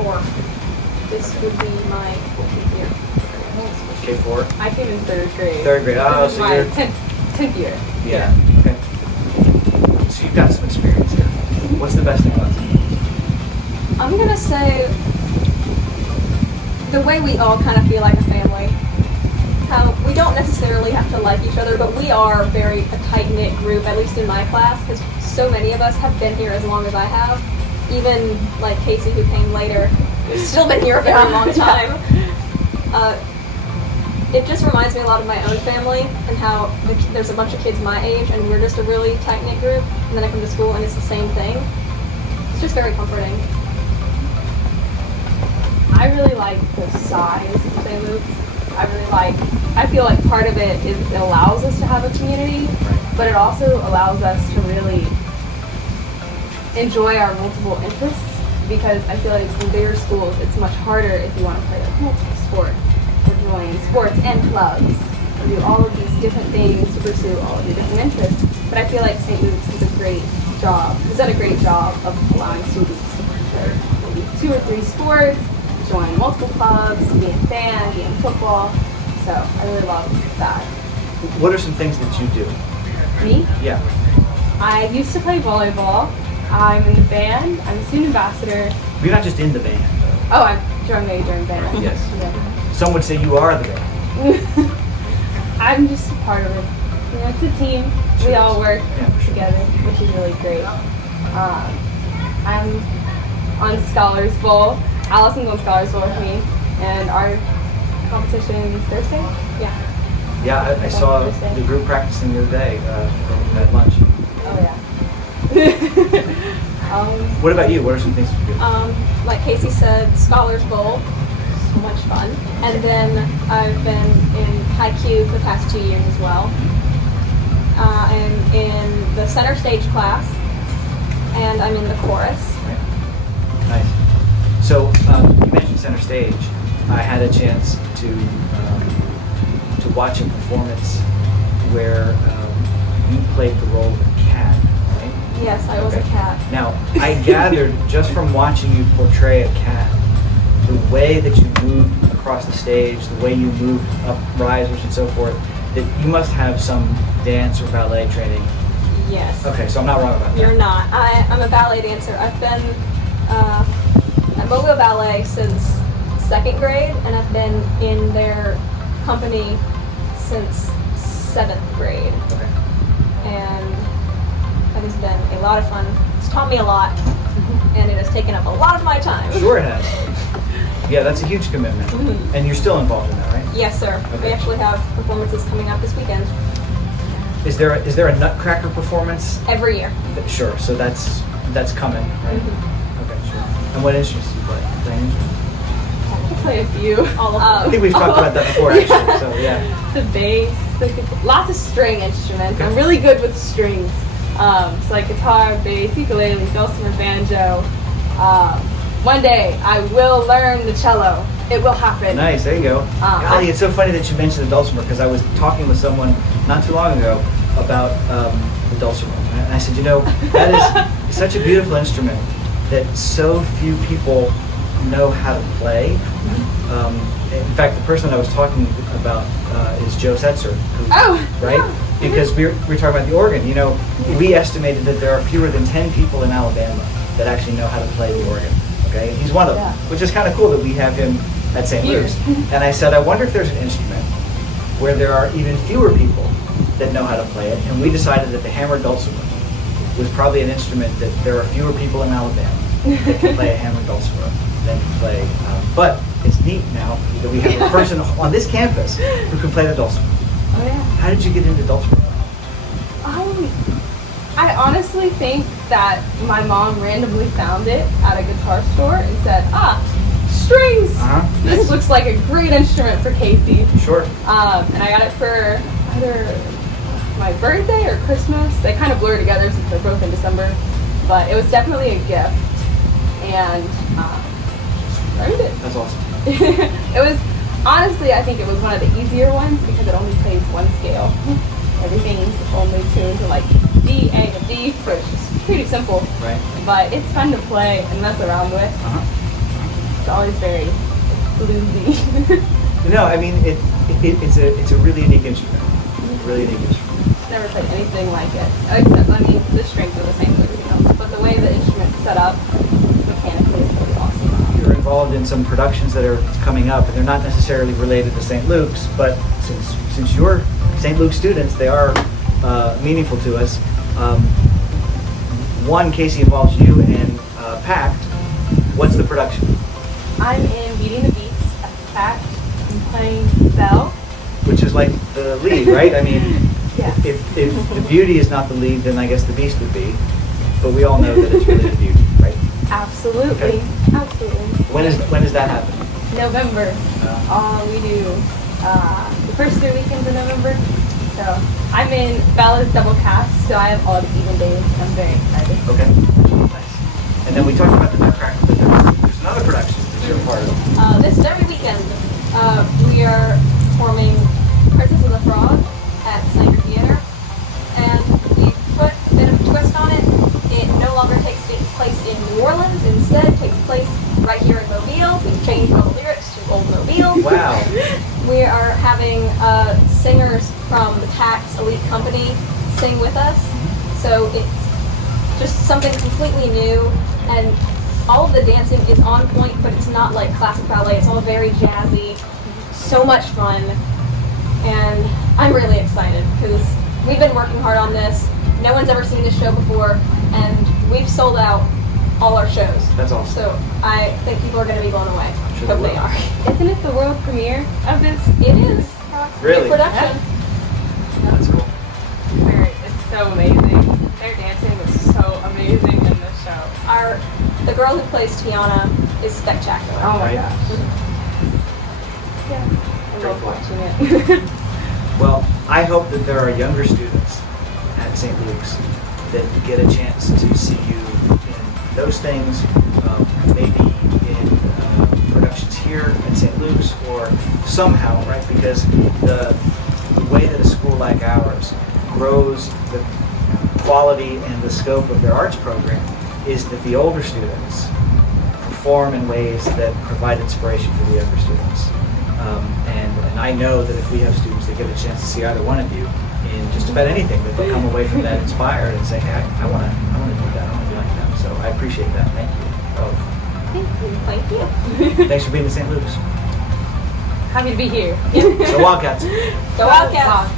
K4. This would be my 14th year. K4? I came in 3rd grade. 3rd grade. Oh, This is so my you're 10th year. Yeah. Okay. So you've got some experience here. What's the best thing about it? I'm gonna say the way we all kind of feel like a family. How we don't necessarily have to like each other, but we are very a tight-knit group, at least in my class, because so many of us have been here as long as I have. Even like Kasey, who came later, who's still been here a very long time. It just reminds me a lot of my own family and how there's a bunch of kids my age and we're just a really tight-knit group, and then I come to school and it's the same thing. It's just very comforting. I really like the size of St. Luke's. I feel like part of it is it allows us to have a community, but it also allows us to really enjoy our multiple interests, because I feel like in bigger schools it's much harder if you want to play like multiple sports or join sports and clubs or do all of these different things to pursue all of your different interests. But I feel like St. Luke's has done a great job of allowing students to enter maybe 2 or 3 sports, join multiple clubs, be in band, be in football. So I really love that. What are some things that you do? Me? Yeah. I used to play volleyball. I'm in the band. I'm a student ambassador. You're not just in the band, though. Oh, I'm drum major in band. Yes. Yeah. Some would say you are the band. I'm just a part of it. You know, it's a team. We all work sure. together, which is really great. I'm on Scholars Bowl. Allison's on Scholars Bowl with me, and our competition is Thursday. Yeah. Yeah, I saw the group practicing the other day at lunch. Oh yeah. What about you? What are some things you do? Like Kasey said, Scholars Bowl, so much fun. And then I've been in haiku for the past 2 years as well. I'm in the center stage class, and I'm in the chorus. Nice. So you mentioned center stage. I had a chance to watch a performance where you played the role of a cat, right? Yes, I was a cat. Now, I gathered just from watching you portray a cat, the way that you moved across the stage, the way you moved up risers and so forth, that you must have some dance or ballet training. Yes. Okay, so I'm not wrong about that. You're not. I'm a ballet dancer. I've been at Mobile Ballet since 2nd grade, and I've been in their company since 7th grade. Okay. And that has been a lot of fun. It's taught me a lot, and it has taken up a lot of my time. Sure it has. Yeah, that's a huge commitment. Mhm. And you're still involved in that, right? Yes, sir. Okay. We actually have performances coming up this weekend. Is there a Nutcracker performance? Every year. Sure, so that's coming, right? Mhm. Okay, sure. And what instruments do you play? Play an instrument? I play a few. All of I them. think we've talked about that before, actually, so yeah. The bass, lots of string instruments. Okay. I'm really good with strings. So like guitar, bass, ukulele, dulcimer, banjo. One day I will learn the cello. It will happen. Nice, there you go. Golly, it's so funny that you mentioned the dulcimer, because I was talking with someone not too long ago about the dulcimer. And I said, that is such a beautiful instrument that so few people know how to play. In fact, the person I was talking about is Joe Setzer. Right? Yeah. Because we were talking about the organ. We estimated that there are fewer than 10 people in Alabama that actually know how to play the organ. Okay, and he's one of them, which is kind of cool that we have him at St. Luke's. And I said, I wonder if there's an instrument where there are even fewer people that know how to play it. And we decided that the hammered dulcimer was probably an instrument that there are fewer people in Alabama that can play a hammered dulcimer than can play. But it's neat now that we have a person on this campus who can play the dulcimer. Oh yeah. How did you get into dulcimer? I honestly think that my mom randomly found it at a guitar store and said, strings! This looks like a great instrument for Kasey. Sure. And I got it for either my birthday or Christmas. They kind of blur together since they're both in December. But it was definitely a gift. And learned it. That's awesome. It was, honestly, I think it was one of the easier ones because it only plays one scale. Everything's only tuned to like D, A, and D, so it's just pretty simple. Right. But it's fun to play and mess around with. always very bluesy. No, I mean it's a really unique instrument. Really unique instrument. Never played anything like it, except I mean the strings are the same as everything else, but the way the instrument's set up mechanically is really awesome. You're involved in some productions that are coming up, and they're not necessarily related to St. Luke's, but since you're St. Luke's students, they are meaningful to us. One, Kasey, involves you in Pact. What's the production? I'm in Beating the Beats at the Pact. I'm playing Belle. Which is like the lead, right? I mean, Yeah. if the beauty is not the lead, then I guess the beast would be. But we all know that it's really the beauty, right? Absolutely. Okay. Absolutely. When does that happen? November. We do the first 3 weekends in November. So I'm in Bella's double cast, so I have all the even days. I'm very excited. Okay. Nice. And then we talked about the Nutcracker, but there's another production that you're a part of. This very weekend, we are performing Princess of the Frog at Sanger Theater, and we've put a bit of a twist on it. It no longer takes place in New Orleans. Instead, it takes place right here in Mobile. We've changed all the lyrics to Old Mobile. Wow. We are having singers from the Tax Elite Company sing with us, so it's just something completely new, and all of the dancing is on point, but it's not like classic ballet. It's all very jazzy, so much fun, and I'm really excited because we've been working hard on this. No one's ever seen this show before, and we've sold out all our shows. That's awesome. So I think people are going to be blown away. Sure Hope they they will. are. Isn't it the world premiere of this? It is. Really? New production. That's cool. It's so amazing. Their dancing is so amazing in this show. The girl who plays Tiana is spectacular. Oh my Right. gosh. Yeah. I Very love cool. watching it. Well, I hope that there are younger students at St. Luke's that get a chance to see you in those things, maybe in productions here at St. Luke's or somehow, right? Because the way that a school like ours grows the quality and the scope of their arts program is that the older students perform in ways that provide inspiration for the younger students. And I know that if we have students that get a chance to see either one of you in just about anything, that they'll come away from that inspired and say, hey, I want to do that. I want to be like them. So I appreciate that. Thank you both. Thank you. Thanks for being at St. Luke's. Happy to be here. The Wildcats. Go Wildcats.